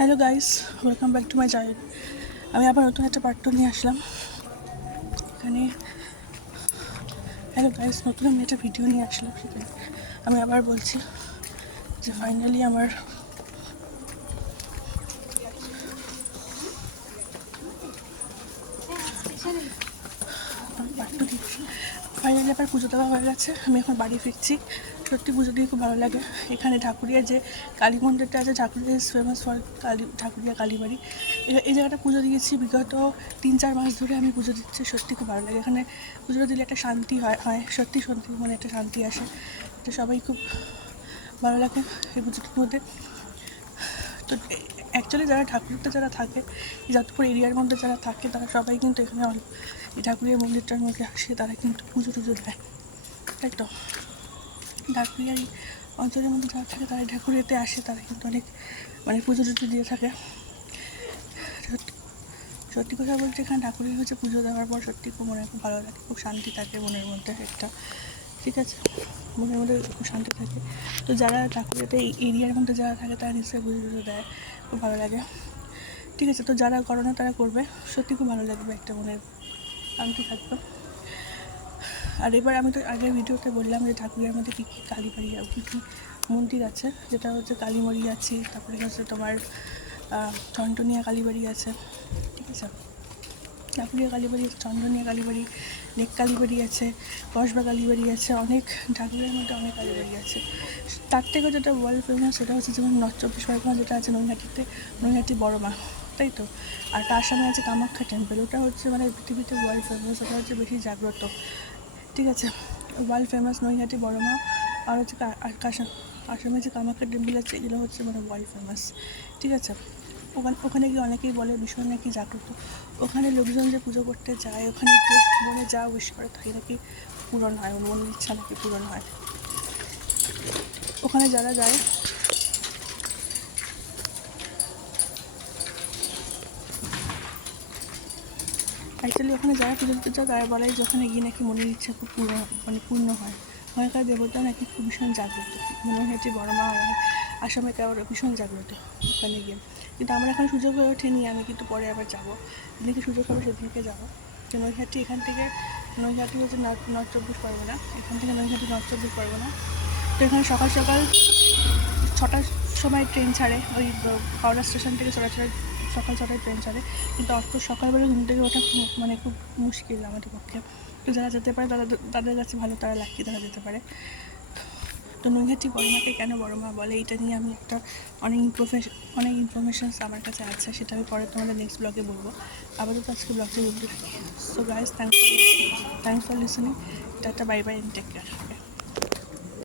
Hello guys, welcome back to my channel. আমি আবার নতুন একটা পার্ট নিয়ে আসলাম এখানে। হ্যালো গাইস, নতুন আমি একটা ভিডিও নিয়ে আসলাম। সেখানে আমি আবার বলছি যে ফাইনালি আমার ফাইনালি আবার পুজো দেওয়া হয়ে গেছে। আমি এখন বাড়ি ফিরছি। সত্যি পুজো দিয়ে খুব ভালো লাগে। এখানে ঢাকুরিয়া যে কালী মন্দিরটা আছে, Dhakuria is famous for Dhakuria Kalibari. এই জায়গাটা পুজো দিয়েছি বিগত 3-4 মাস ধরে আমি পুজো দিচ্ছি। সত্যি খুব ভালো লাগে। এখানে পুজো দিলে একটা শান্তি হয় সত্যি সত্যি মানে একটা শান্তি আসে। তো সবাই খুব ভালো লাগে এই পুজোটার মধ্যে। তো অ্যাকচুয়ালি যারা ঠাকুরটা যারা থাকে, যাদবপুর এরিয়ার মধ্যে যারা থাকে, তারা সবাই কিন্তু এখানে এই ঠাকুরের মন্দিরটার মধ্যে আসে, তারা কিন্তু পুজো টুজো দেয়, তাই তো। ঢাকুরিয়ার অঞ্চলের মধ্যে যারা থাকে তারা ঢাকুরিয়াতে আসে, তারা কিন্তু অনেক মানে পুজো টুজো দিয়ে থাকে। সত্যি কথা বলতে এখানে ঠাকুরের হচ্ছে পুজো দেওয়ার পর সত্যি খুব মনে খুব ভালো লাগে, খুব শান্তি থাকে মনের মধ্যে একটা, ঠিক আছে, মনের মধ্যে খুব শান্তি থাকে। তো যারা ঠাকুরেতে এই এরিয়ার মধ্যে যারা থাকে তারা নিশ্চয়ই পুজো টুজো দেয়, খুব ভালো লাগে, ঠিক আছে। তো যারা করো না তারা করবে, সত্যি খুব ভালো লাগবে, একটা মনের শান্তি থাকবে। আর এবার আমি তো আগের ভিডিওতে বললাম যে ঠাকুরের মধ্যে কী কী কালীবাড়ি আর কী কী মন্দির আছে, যেটা হচ্ছে কালীমড়ি আছে, তারপরে হচ্ছে তোমার চন্টনিয়া কালীবাড়ি আছে, ঠিক আছে। ঠাকুরিয়া কালীবাড়ি আছে, চন্দ্রনিয়া কালীবাড়ি, লেক কালীবাড়ি আছে, কসবা কালীবাড়ি আছে, অনেক ঠাকুরের মধ্যে অনেক কালীবাড়ি আছে। তার থেকে যেটা ওয়ার্ল্ড ফেমাস সেটা হচ্ছে যেমন নর্থ চব্বিশ পরগনা যেটা আছে নৈহাটিতে, নৈহাটি বড় মা, তাই তো। আর তার সামনে আছে কামাখ্যা টেম্পল, ওটা হচ্ছে মানে পৃথিবীতে ওয়ার্ল্ড ফেমাস, ওটা হচ্ছে বেশি জাগ্রত, ঠিক আছে। ওয়ার্ল্ড ফেমাস নৈহাটি বড় মা, আর হচ্ছে আসামে যে কামাখ্যা টেম্পল আছে, এগুলো হচ্ছে মানে ওয়ার্ল্ড ফেমাস, ঠিক আছে। ওখানে গিয়ে অনেকেই বলে ভীষণ নাকি জাগ্রত। ওখানে লোকজন যে পুজো করতে যায়, ওখানে গিয়ে মনে যা উইশ করে তাই নাকি পূরণ হয়, মনের ইচ্ছা নাকি পূরণ হয়। ওখানে যারা যায় অ্যাকচুয়ালি ওখানে যারা পুজো দিতে চায় তারা বলে যে ওখানে গিয়ে নাকি মনের ইচ্ছা খুব পূর্ণ হয়। ওখানকার দেবতা নাকি খুব ভীষণ জাগ্রত, মনে হয়েছে বড় মা আসামে ওরা ভীষণ জাগ্রত ওখানে গিয়ে। কিন্তু আমার এখন সুযোগ হয়ে ওঠেনি, আমি কিন্তু পরে আবার যাবো, যেদিনকে সুযোগ হবে সেদিনকে যাবো। তো নৈহাটি এখান থেকে, নৈহাটি হচ্ছে নর্থ চব্বিশ পরগনা, এখান থেকে নৈহাটি নর্থ চব্বিশ পরগনা। তো এখানে সকাল সকাল 6টার সময় ট্রেন ছাড়ে, ওই হাওড়া স্টেশন থেকে সকাল 6টায় ট্রেন ছাড়ে। কিন্তু অত সকালবেলা ঘুম থেকে ওঠা মানে খুব মুশকিল আমাদের পক্ষে। তো যারা যেতে পারে তাদের কাছে ভালো, তারা লাকি, তারা যেতে পারে। তো নৈহাটি বড়মাকে কেন বড়মা বলে, এটা নিয়ে আমি একটা অনেক ইনফরমেশানস আমার কাছে আছে, সেটা আমি পরে তোমাদের নেক্সট ব্লগে বলবো। আপাতত আজকে ব্লগটা বলতে থাকি। So guys, thanks for listening. Tata, bye bye, and take care.